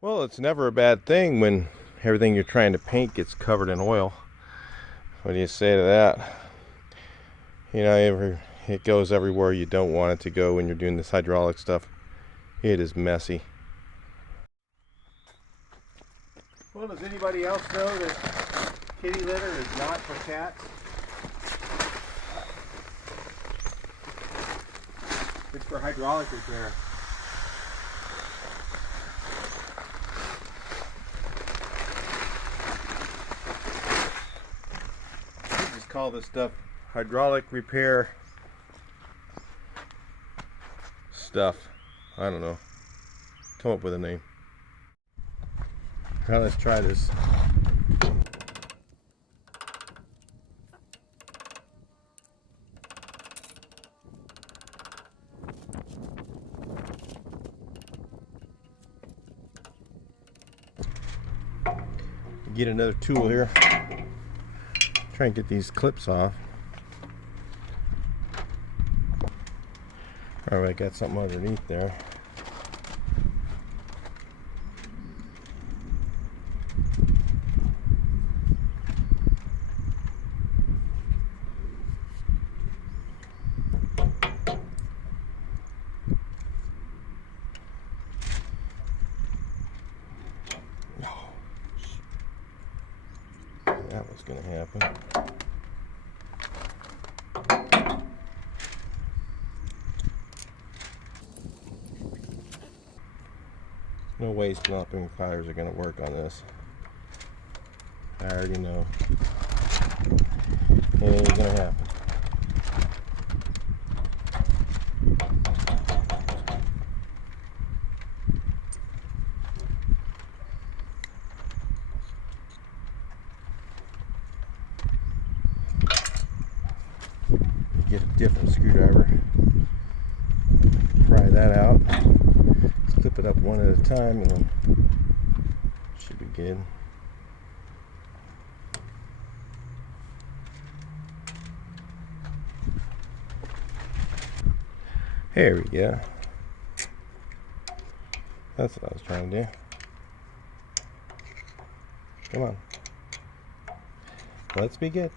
Well, it's never a bad thing when everything you're trying to paint gets covered in oil. What do you say to that? You know, it goes everywhere you don't want it to go when you're doing this hydraulic stuff. It is messy. Well, does anybody else know that kitty litter is not for cats? It's for hydraulic repair. We just call this stuff hydraulic repair stuff. I don't know. Come up with a name. Now let's try this. Get another tool here. Try and get these clips off. Alright, I got something underneath there. That was going to happen. No way stopping pliers are going to work on this. I already know. It ain't going to happen. Get a different screwdriver. Pry that out. Just clip it up one at a time and then should be good. There we go. That's what I was trying to do. Come on. Let's be good.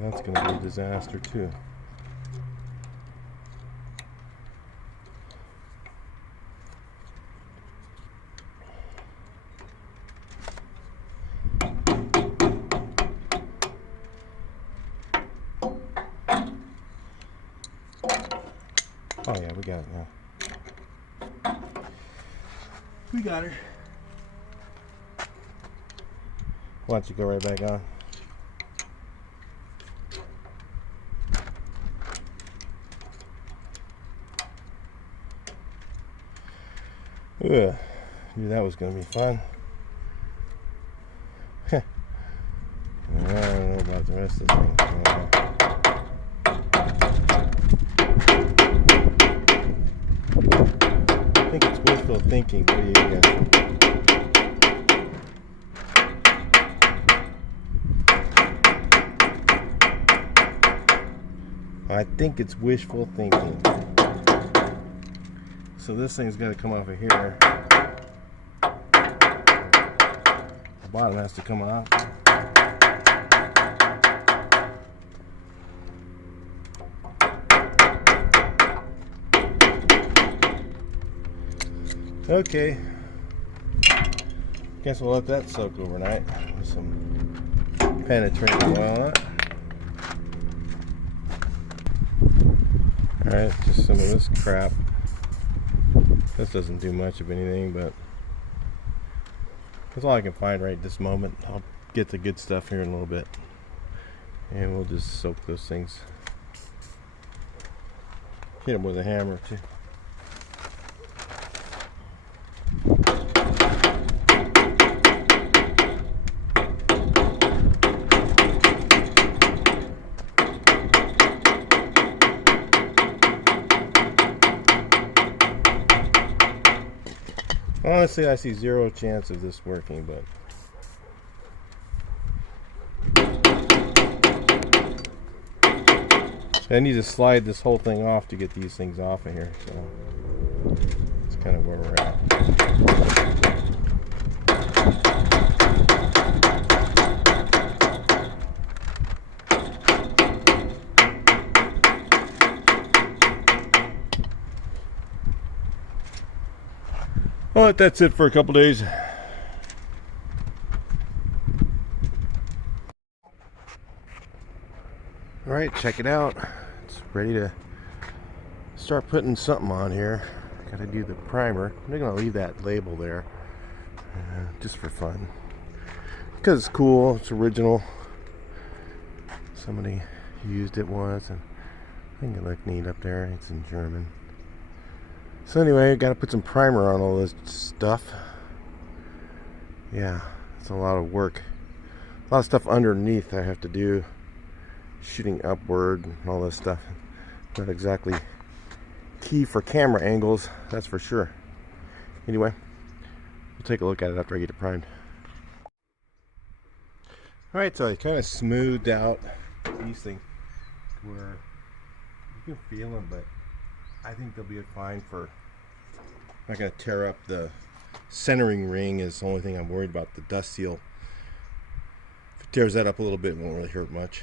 That's going to be a disaster too. Oh yeah, we got it now. We got her. Why don't you go right back on? Ugh, knew that was going to be fun. I don't know about the rest of the thing. I think it's wishful thinking. What do you guys? I think it's wishful thinking. So this thing's got to come off of here. The bottom has to come off. Okay. Guess we'll let that soak overnight with some penetrating oil on it. Alright, just some of this crap. This doesn't do much of anything, but that's all I can find right this moment. I'll get the good stuff here in a little bit, and we'll just soak those things. Hit them with a hammer too. Honestly, I see zero chance of this working, but I need to slide this whole thing off to get these things off of here, so that's kind of where we're at. Well, that's it for a couple days. Alright, check it out. It's ready to start putting something on here. Gotta do the primer. I'm gonna leave that label there just for fun, because it's cool, it's original. Somebody used it once, and I think it looked neat up there. It's in German. So anyway, I gotta put some primer on all this stuff. Yeah, it's a lot of work. A lot of stuff underneath I have to do. Shooting upward and all this stuff. Not exactly key for camera angles, that's for sure. Anyway, we'll take a look at it after I get it primed. Alright, so I kind of smoothed out these things where you can feel them, but I think they'll be fine for. I'm not going to tear up the centering ring, is the only thing I'm worried about. The dust seal, if it tears that up a little bit, it won't really hurt much.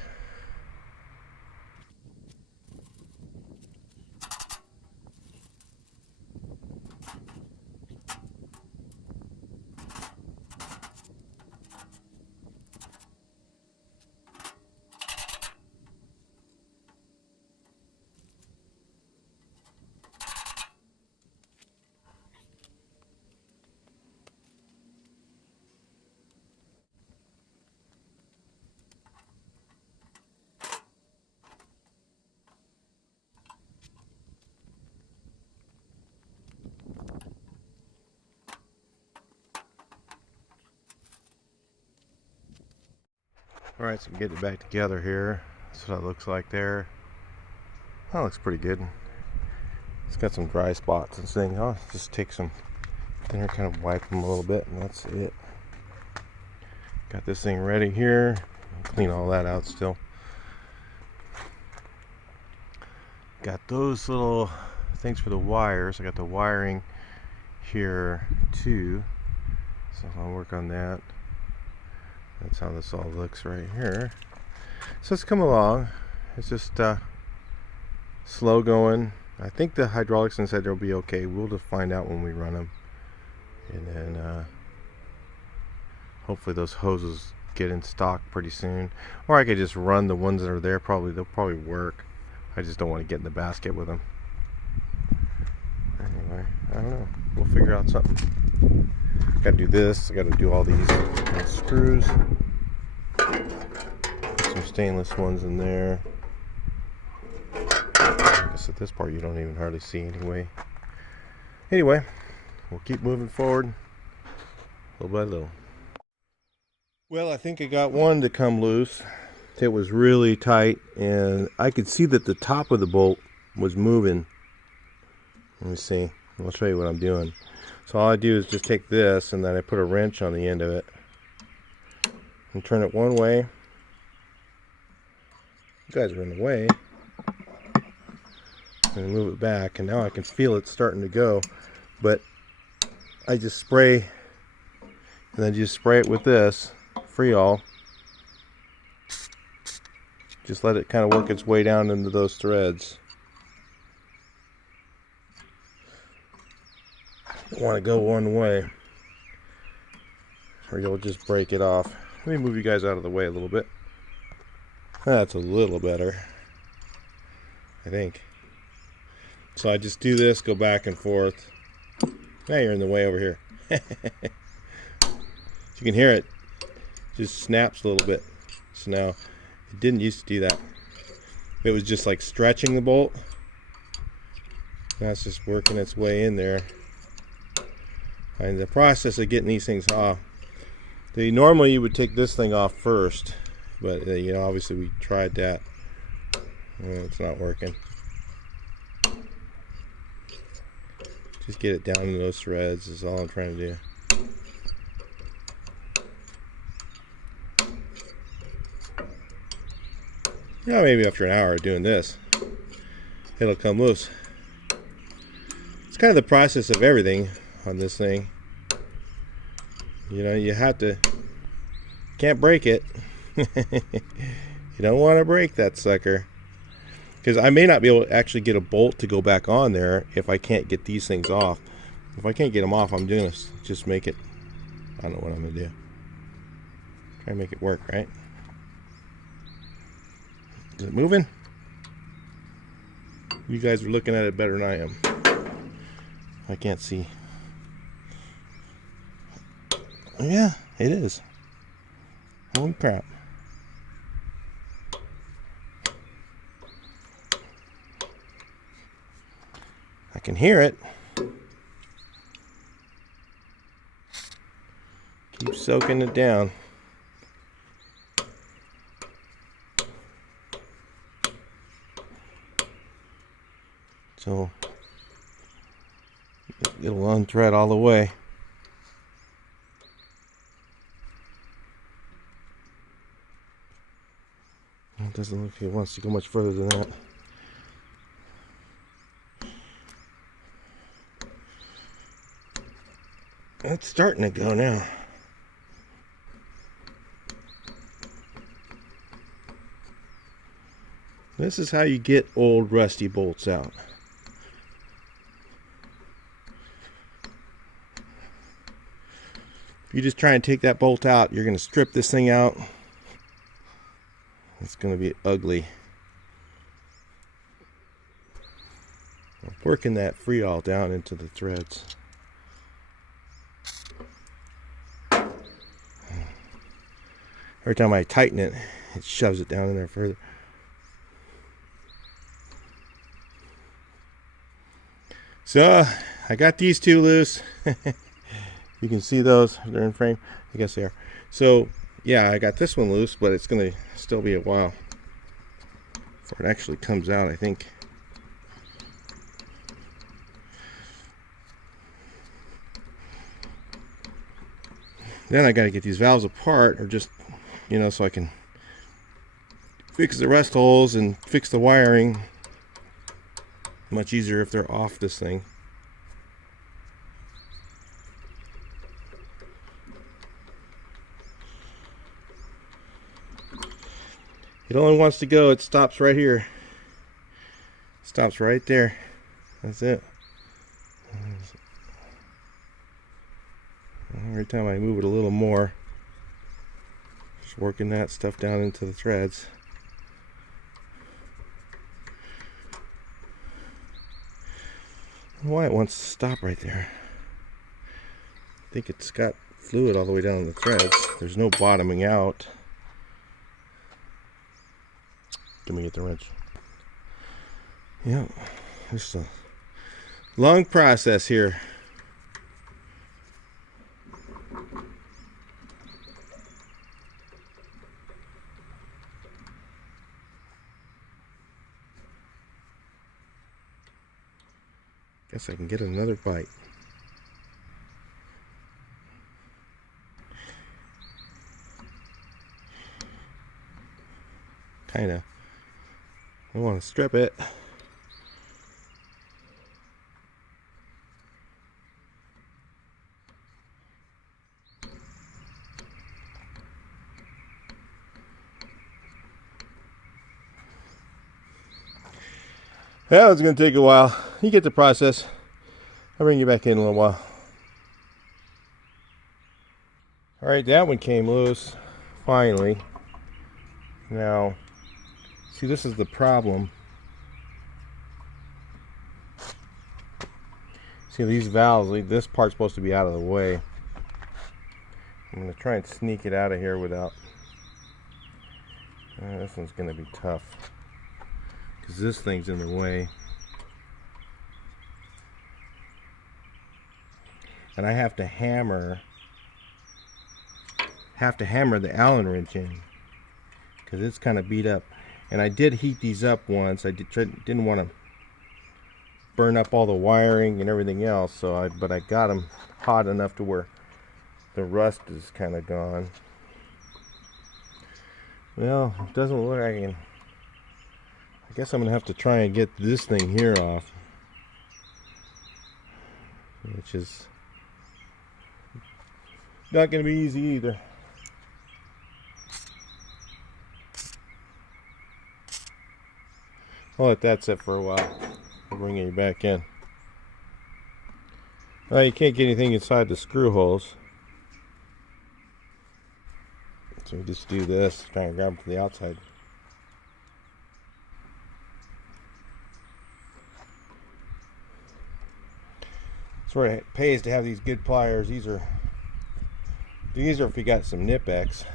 Alright, so I'm getting it back together here. That's what it looks like there. That looks pretty good. It's got some dry spots and things. I'll just take some thinner, kind of wipe them a little bit, and that's it. Got this thing ready here. Clean all that out still. Got those little things for the wires. I got the wiring here too, so I'll work on that. That's how this all looks right here. So it's come along. It's just slow going. I think the hydraulics inside there will be okay. We'll just find out when we run them, and then hopefully those hoses get in stock pretty soon. Or I could just run the ones that are there. They'll probably work. I just don't want to get in the basket with them. Anyway, I don't know. We'll figure out something. Gotta do this. I gotta do all these screws. Put some stainless ones in there. I guess at this part you don't even hardly see anyway. Anyway, we'll keep moving forward little by little. Well, I think I got one to come loose. It was really tight, and I could see that the top of the bolt was moving. Let me see. I'll show you what I'm doing. So all I do is just take this, and then I put a wrench on the end of it and turn it one way. You guys are in the way. And move it back, and now I can feel it starting to go. But I just spray, and then just spray it with this Freol. Just let it kind of work its way down into those threads. You want to go one way, or you'll just break it off. Let me move you guys out of the way a little bit. That's a little better, I think. So I just do this, go back and forth. Now you're in the way over here. You can hear it just snaps a little bit. So now it didn't used to do that. It was just like stretching the bolt. Now it's just working its way in there. And the process of getting these things off, normally you would take this thing off first, but you know, obviously we tried that. Well, it's not working. Just get it down into those threads is all I'm trying to do. Now maybe after an hour of doing this, it'll come loose. It's kind of the process of everything on this thing. You know, you have to, can't break it. You don't want to break that sucker. Because I may not be able to actually get a bolt to go back on there if I can't get these things off. If I can't get them off, I'm doing this. Just make it, I don't know what I'm going to do. Try and make it work, right? Is it moving? You guys are looking at it better than I am. I can't see. Yeah, it is. Holy crap. I can hear it. Keep soaking it down. So it'll unthread all the way. It doesn't look like it wants to go much further than that. It's starting to go now. This is how you get old rusty bolts out. If you just try and take that bolt out, you're going to strip this thing out. It's going to be ugly. I'm working that free all down into the threads. Every time I tighten it, it shoves it down in there further. So I got these two loose. You can see those, they're in frame. I guess they are. So yeah, I got this one loose, but it's gonna still be a while before it actually comes out, I think. Then I got to get these valves apart, or just, you know, so I can fix the rust holes and fix the wiring. Much easier if they're off this thing. It only wants to go, it stops right here. Stops right there. That's it. Every time I move it a little more, just working that stuff down into the threads. Why it wants to stop right there. I think it's got fluid all the way down the threads. There's no bottoming out. Let me get the wrench. Yeah, it's a long process here. Guess I can get another bite. Kinda. I want to strip it. That was going to take a while. You get the process. I'll bring you back in a little while. Alright, that one came loose. Finally. Now, see, this is the problem. See, these valves, this part's supposed to be out of the way. I'm going to try and sneak it out of here without... this one's going to be tough, because this thing's in the way. And I have to hammer the Allen wrench in, because it's kind of beat up. And I did heat these up once. I didn't want to burn up all the wiring and everything else. So but I got them hot enough to where the rust is kind of gone. Well, it doesn't look like I guess I'm gonna have to try and get this thing here off, which is not gonna be easy either. I'll let that sit for a while. I'll bring it back in. Well, you can't get anything inside the screw holes. So we just do this, try and grab them from the outside. That's where it pays to have these good pliers. These are if you got some Nip-X.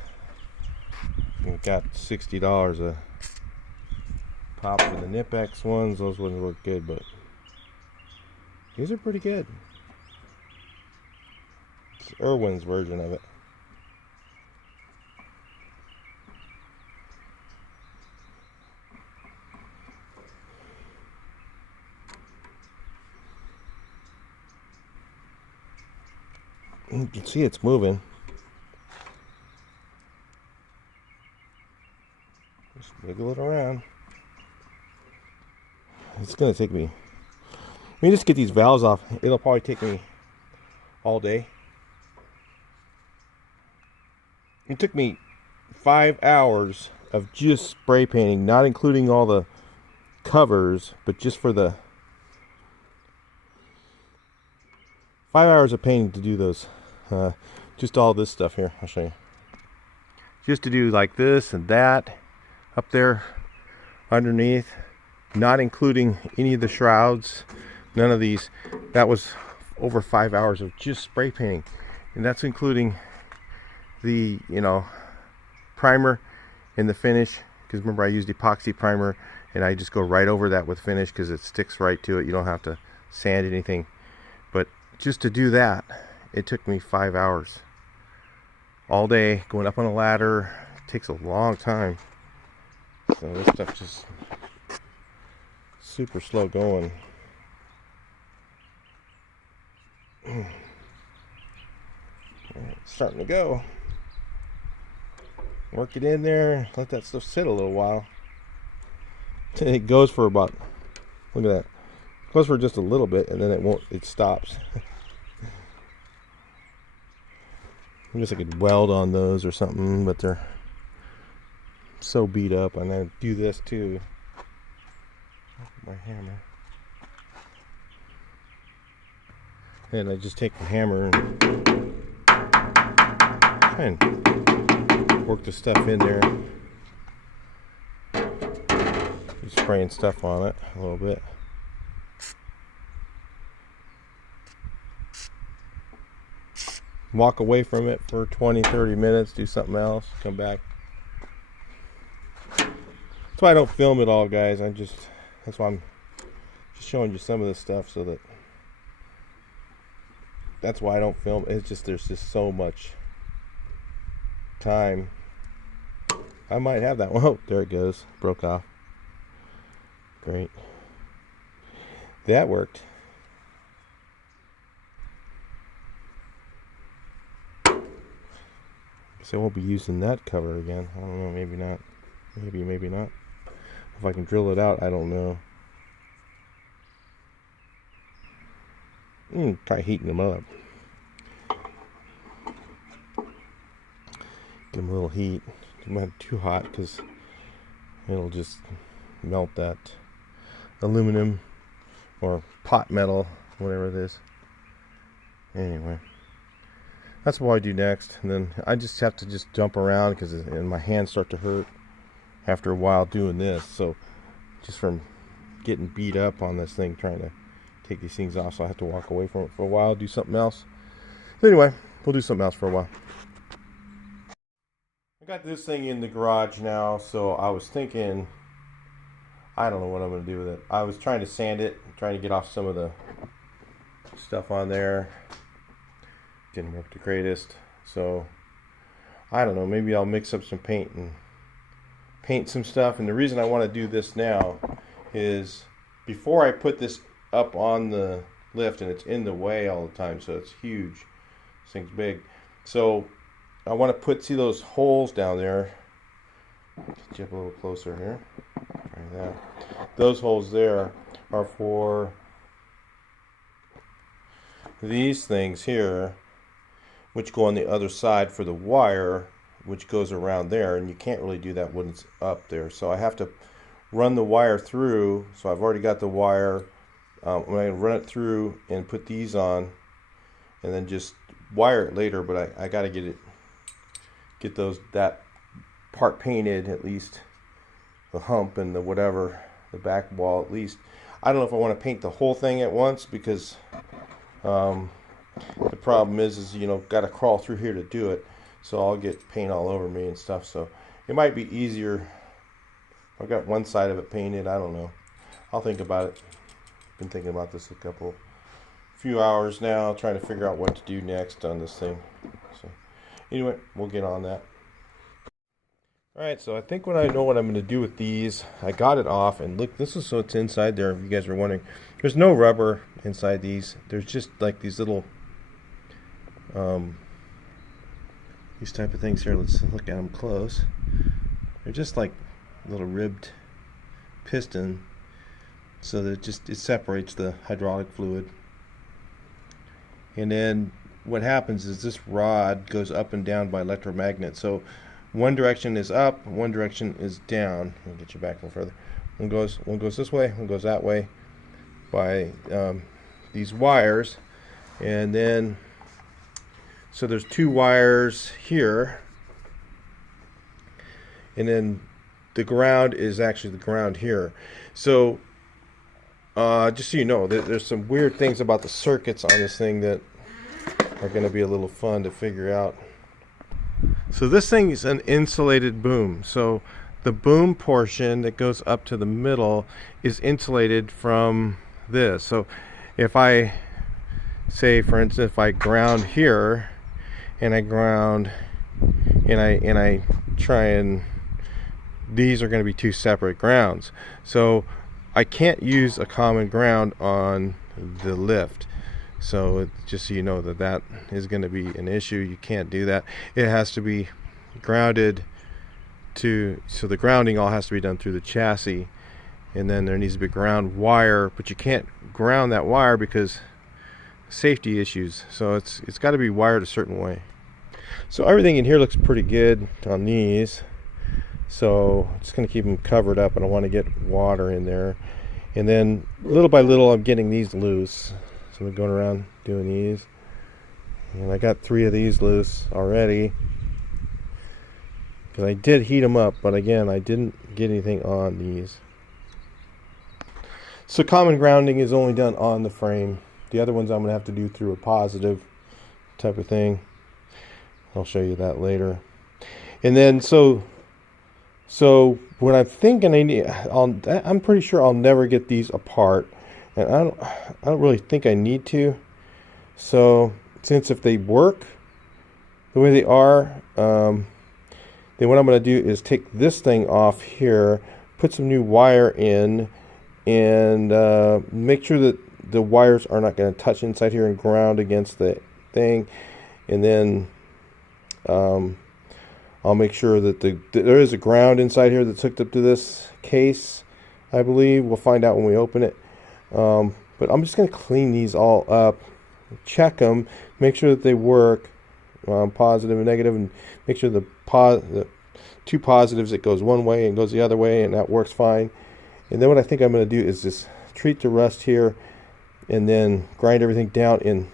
You got $60 a pop for the Nip-X ones. Those wouldn't work good, but these are pretty good. It's Irwin's version of it. You can see it's moving. Just wiggle it around. It's gonna take me. Let me just get these valves off. It'll probably take me all day. It took me 5 hours of just spray painting, not including all the covers, but just for the 5 hours of painting to do those. Just all this stuff here. I'll show you. Just to do like this and that up there underneath, not including any of the shrouds, none of these. That was over 5 hours of just spray painting, and that's including the primer and the finish, because remember I used epoxy primer and I just go right over that with finish because it sticks right to it. You don't have to sand anything, but just to do that it took me 5 hours all day going up on a ladder. It takes a long time, so this stuff just super slow going. It's starting to go. Work it in there, let that stuff sit a little while. It goes for about, look at that, it goes for just a little bit and then it stops. I guess I could weld on those or something, but they're so beat up. And I do this too. My hammer. And I just take the hammer and try and work the stuff in there. Just spraying stuff on it a little bit. Walk away from it for 20-30 minutes, do something else, come back. That's why I don't film it all, guys. That's why I'm just showing you some of this stuff, so that's why I don't film. It's just there's just so much time. I might have that one. Oh, there it goes. Broke off. Great. That worked. I won't be using that cover again. I don't know, maybe not. Maybe not. If I can drill it out, I don't know. Try heating them up. Give them a little heat. Don't want it too hot because it'll just melt that aluminum or pot metal, whatever it is. Anyway. That's what I do next, and then I just have to just jump around because my hands start to hurt after a while doing this. So just from getting beat up on this thing, trying to take these things off, so I have to walk away from it for a while, do something else. Anyway, we'll do something else for a while. I got this thing in the garage now, so I was thinking, I don't know what I'm going to do with it. I was trying to sand it, trying to get off some of the stuff on there. Didn't work the greatest, so I don't know, maybe I'll mix up some paint and paint some stuff. And the reason I want to do this now is before I put this up on the lift and it's in the way all the time, so it's huge. This thing's big. So I want to see those holes down there. Get you up a little closer here. Like that. Those holes there are for these things here, which go on the other side for the wire, which goes around there, and you can't really do that when it's up there. So I have to run the wire through. So I've already got the wire. When I run it through and put these on, and then just wire it later. But I got to get that part painted, at least the hump and the whatever, the back wall at least. I don't know if I want to paint the whole thing at once, because the problem is you know, got to crawl through here to do it, so I'll get paint all over me and stuff. So it might be easier. I've got one side of it painted. I don't know. I'll think about it. Been thinking about this few hours now, trying to figure out what to do next on this thing. So anyway, we'll get on that. Alright, so I think when I know what I'm going to do with these, I got it off, and look, this is what's inside there, if you guys are wondering. There's no rubber inside these. There's just like these little these type of things here. Let's look at them close. They're just like little ribbed piston, so that it separates the hydraulic fluid. And then what happens is this rod goes up and down by electromagnet. So one direction is up, one direction is down. I'll get you back a little further. One goes this way, one goes that way by these wires. And then, so there's two wires here, and then the ground is actually the ground here. So just so you know, there's some weird things about the circuits on this thing that are going to be a little fun to figure out. So this thing is an insulated boom. So the boom portion that goes up to the middle is insulated from this. So if I say, for instance, if I ground here and I ground and I try and, these are going to be two separate grounds. So I can't use a common ground on the lift. So just so you know that is going to be an issue. You can't do that. It has to be grounded to, so the grounding all has to be done through the chassis, and then there needs to be ground wire, but you can't ground that wire because safety issues. So it's got to be wired a certain way. So everything in here looks pretty good on these. So I'm just going to keep them covered up. I don't want to get water in there. And then little by little I'm getting these loose. So I'm going around doing these. And I got 3 of these loose already, because I did heat them up, but again, I didn't get anything on these. So common grounding is only done on the frame. The other ones I'm going to have to do through a positive type of thing. I'll show you that later. And then so what I'm thinking I need, I'm pretty sure I'll never get these apart, and I don't really think I need to. So since if they work the way they are, then what I'm going to do is take this thing off here, put some new wire in, and make sure that the wires are not going to touch inside here and ground against the thing. And then I'll make sure that there is a ground inside here that's hooked up to this case, I believe. We'll find out when we open it. But I'm just going to clean these all up, check them, make sure that they work, positive and negative, and make sure the two positives, it goes one way and goes the other way, and that works fine. And then what I think I'm going to do is just treat the rust here, and then grind everything down and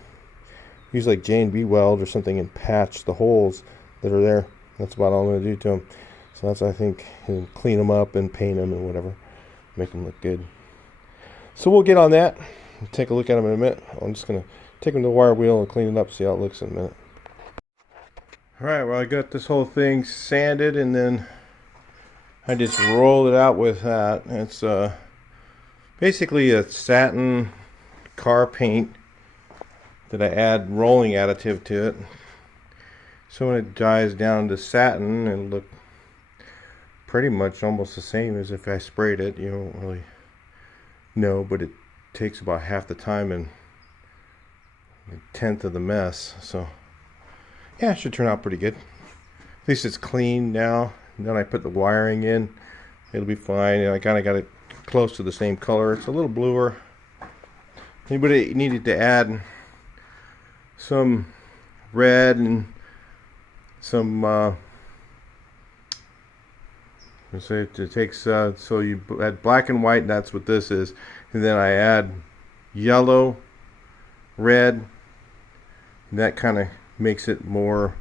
use like J&B weld or something and patch the holes that are there. That's about all I'm going to do to them. So that's, I think, and clean them up and paint them and whatever, make them look good. So we'll get on that. We'll take a look at them in a minute. I'm just going to take them to the wire wheel and clean it up, see how it looks in a minute. Alright, well, I got this whole thing sanded, and then I just rolled it out with that. It's basically a satin car paint that I add rolling additive to it. So when it dries down to satin, it'll look pretty much almost the same as if I sprayed it. You don't really know, but it takes about half the time and a tenth of the mess. So yeah, it should turn out pretty good. At least it's clean now. And then I put the wiring in. It'll be fine. And I kind of got it close to the same color. It's a little bluer. Anybody needed to add some red and some let's say it takes so you add black and white, and that's what this is, and then I add yellow, red, and that kind of makes it more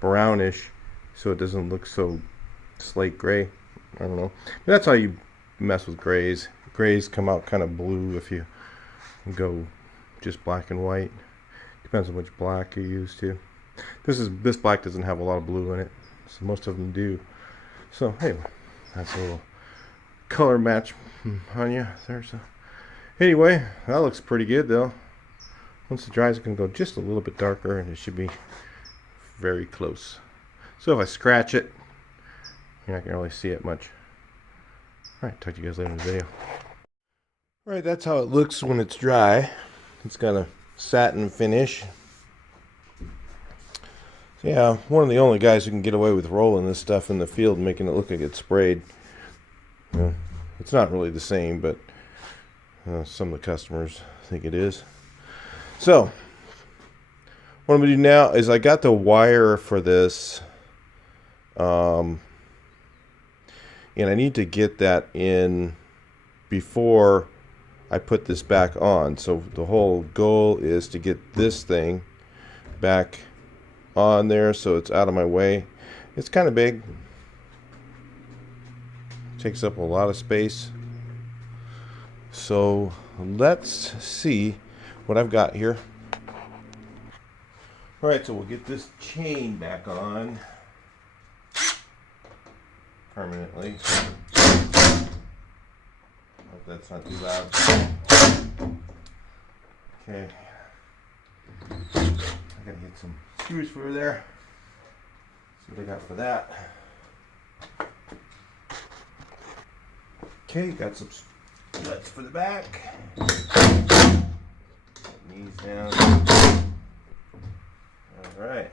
brownish so it doesn't look so slate gray. I don't know, but that's how you mess with grays. Grays come out kind of blue if you go just black and white. Depends on which black you use too. This black doesn't have a lot of blue in it, so most of them do. So hey, that's a little color match on you there. So anyway, that looks pretty good though. Once it dries, it can go just a little bit darker, and it should be very close. So if I scratch it, you're not gonna really see it much. All right, talk to you guys later in the video. All right, that's how it looks when it's dry. It's got a satin finish. So yeah, one of the only guys who can get away with rolling this stuff in the field, making it look like it's sprayed. It's not really the same, but some of the customers think it is. So what I'm going to do now is I got the wire for this, and I need to get that in before I put this back on. So the whole goal is to get this thing back on there so it's out of my way. It's kind of big, takes up a lot of space. So let's see what I've got here. All right, so we'll get this chain back on permanently. Hope that's not too loud. Okay, I gotta get some screws for there. See what I got for that. Okay, got some nuts for the back. Knees down. All right.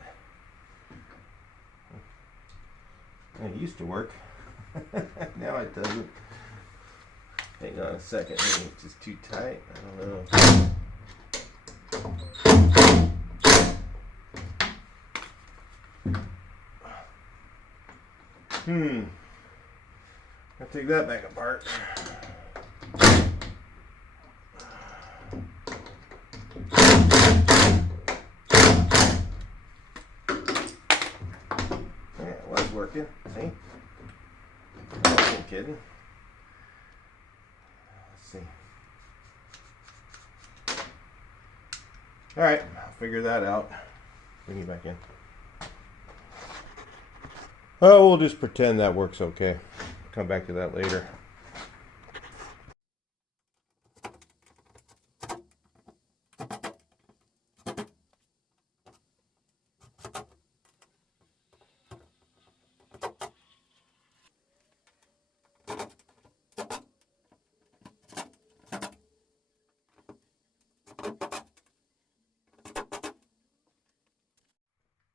It used to work. Now it doesn't. Hang on a second. Maybe it's just too tight. I don't know. I'll take that back apart. Yeah, it was working. See? I wasn't kidding. Let's see. Alright, I'll figure that out. Bring you back in. Oh, we'll just pretend that works okay. Come back to that later.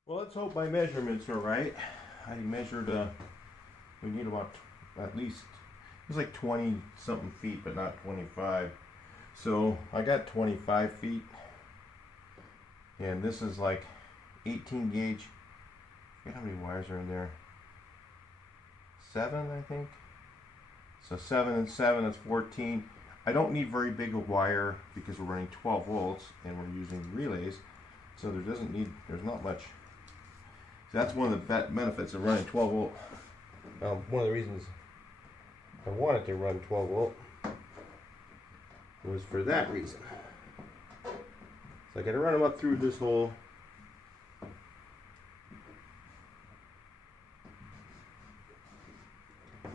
Well, let's hope my measurements are right. I measured, we need about at least, it was like 20 something feet, but not 25. So I got 25 feet. And this is like 18 gauge. I forget how many wires are in there. 7, I think. So 7 and 7 is 14. I don't need very big a wire because we're running 12 volts and we're using relays. So there's not much. So that's one of the benefits of running 12 volt. One of the reasons I wanted to run 12 volt was for that reason. So I got to run them up through this hole.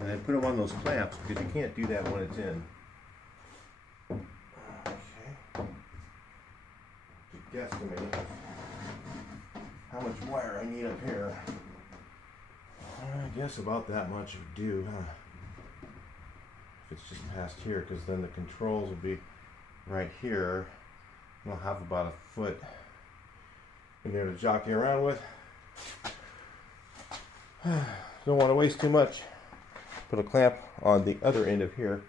And I put them on those clamps because you can't do that when it's in. Okay. Just guesstimate how much wire I need up here. I guess about that much would do, huh? If it's just past here, because then the controls will be right here. I'll have about a foot in there to jockey around with. Don't want to waste too much. Put a clamp on the other end of here,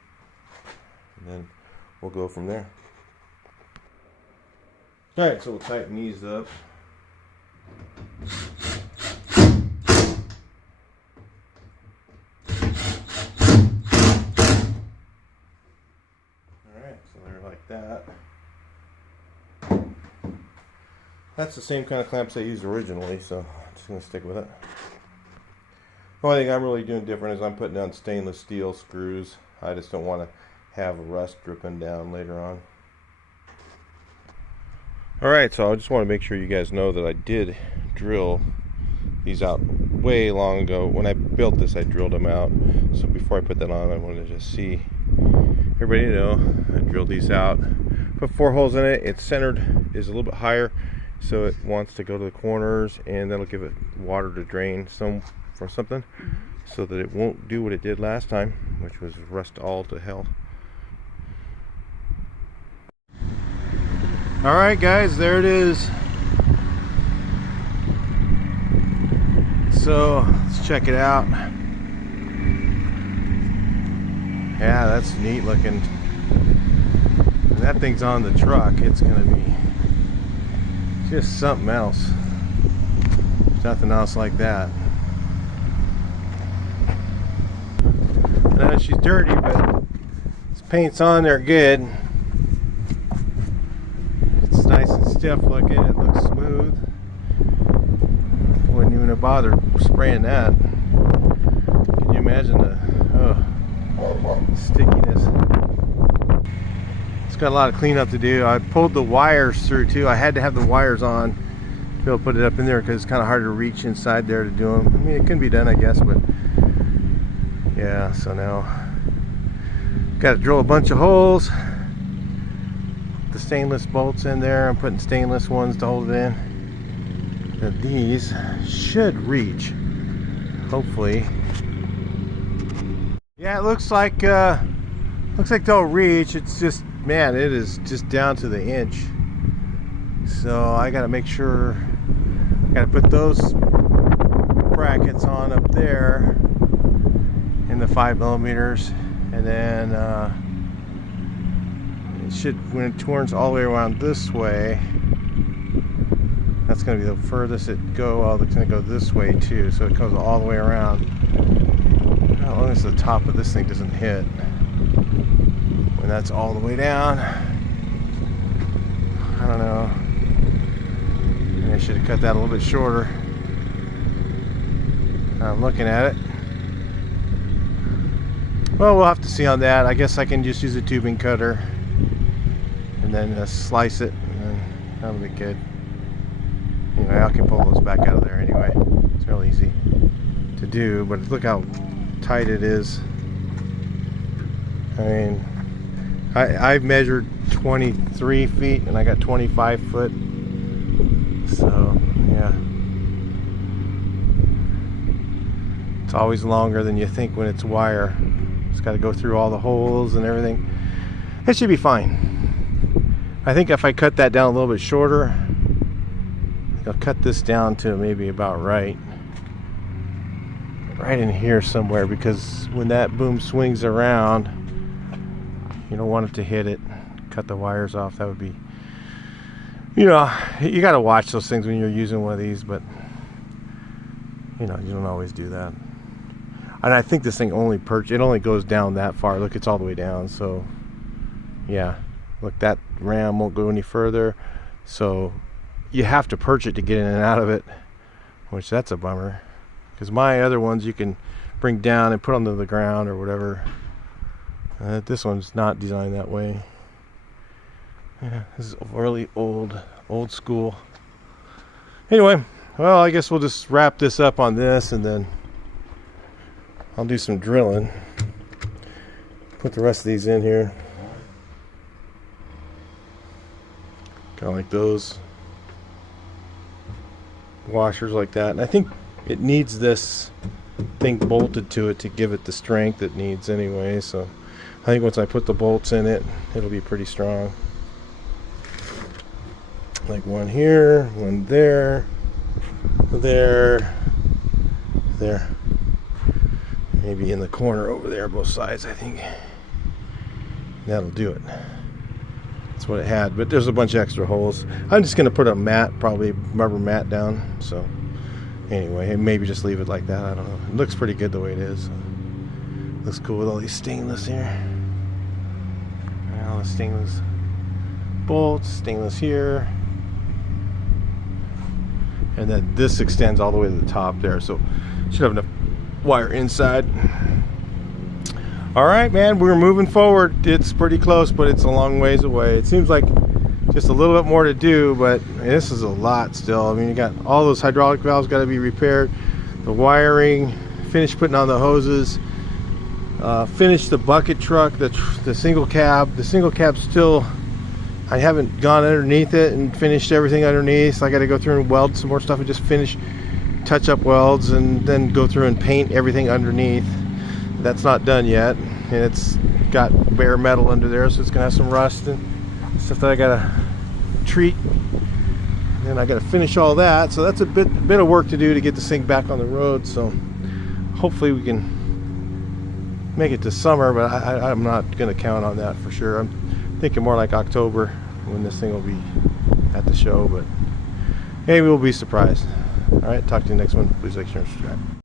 and then we'll go from there. Alright, so we'll tighten these up. Alright, so they're like that. That's the same kind of clamps I used originally, so I'm just going to stick with it. The only thing I'm really doing different is I'm putting down stainless steel screws. I just don't want to have rust dripping down later on. Alright, so I just want to make sure you guys know that I did drill these out way long ago. When I built this, I drilled them out. So before I put that on, I wanted to just see everybody know I drilled these out. Put 4 holes in it. It's centered is a little bit higher, so it wants to go to the corners, and that'll give it water to drain some for something, so that it won't do what it did last time, which was rust all to hell. Alright guys, there it is. So let's check it out. Yeah, that's neat looking. And that thing's on the truck. It's gonna be just something else. Nothing else like that. I know she's dirty, but this paint's on there good. It's nice and stiff looking. It looks smooth. Wouldn't even have bothered spraying that. Can you imagine the stickiness? It's got a lot of cleanup to do. I pulled the wires through too. I had to have the wires on to be able to put it up in there because it's kind of hard to reach inside there to do them. I mean, it can be done, I guess, but yeah, so now got to drill a bunch of holes. The stainless bolts in there. I'm putting stainless ones to hold it in. And these should reach, hopefully. Yeah, it looks like they'll reach. It's just, man, it is just down to the inch. So I got to make sure. Got to put those brackets on up there in the 5mm, and then it should, when it turns all the way around this way, that's going to be the furthest it go. Oh, it's going to go this way too, so it goes all the way around. As long as the top of this thing doesn't hit, and that's all the way down. I don't know. Maybe I should have cut that a little bit shorter. I'm looking at it. Well, we'll have to see on that. I guess I can just use a tubing cutter and then slice it, and then that'll be good. Anyway, I can pull those back out of there anyway. It's real easy to do, but look how tight it is. I mean, I've measured 23 feet and I got 25 foot. So, yeah. It's always longer than you think when it's wire. It's got to go through all the holes and everything. It should be fine. I think if I cut that down a little bit shorter, I'll cut this down to maybe about right in here somewhere, because when that boom swings around, you don't want it to hit it. Cut the wires off. That would be, you know, you got to watch those things when you're using one of these, but you know, you don't always do that. And I think this thing only it only goes down that far. Look, it's all the way down. So yeah, look, that ram won't go any further. So you have to perch it to get in and out of it, which that's a bummer. Because my other ones you can bring down and put onto the ground or whatever. This one's not designed that way. Yeah, this is really old school. Anyway, well, I guess we'll just wrap this up on this, and then I'll do some drilling. Put the rest of these in here. Kind of like those washers like that. And I think it needs this thing bolted to it to give it the strength it needs anyway. So I think once I put the bolts in it, it'll be pretty strong. Like one here, one there, there, there. Maybe in the corner over there, both sides, I think. That'll do it. That's what it had, but there's a bunch of extra holes. I'm just going to put a mat, probably rubber mat down. So anyway, maybe just leave it like that. I don't know. It looks pretty good the way it is. Looks cool with all these stainless here. All the stainless bolts, stainless here. And then this extends all the way to the top there. So should have enough wire inside. All right, man, we're moving forward. It's pretty close, but it's a long ways away. It seems like just a little bit more to do, but this is a lot still. I mean, you got all those hydraulic valves got to be repaired, the wiring, finish putting on the hoses, finish the bucket truck, the single cab. The single cab still, I haven't gone underneath it and finished everything underneath, so I got to go through and weld some more stuff and just finish touch up welds and then go through and paint everything underneath. That's not done yet, and it's got bare metal under there, so it's gonna have some rust and stuff that I gotta treat, and then I gotta finish all that. So that's a bit of work to do to get this thing back on the road. So hopefully we can make it to summer, but I'm not gonna count on that for sure. I'm thinking more like October when this thing will be at the show, but maybe we'll be surprised. All right, talk to you next one. Please like, share, and subscribe.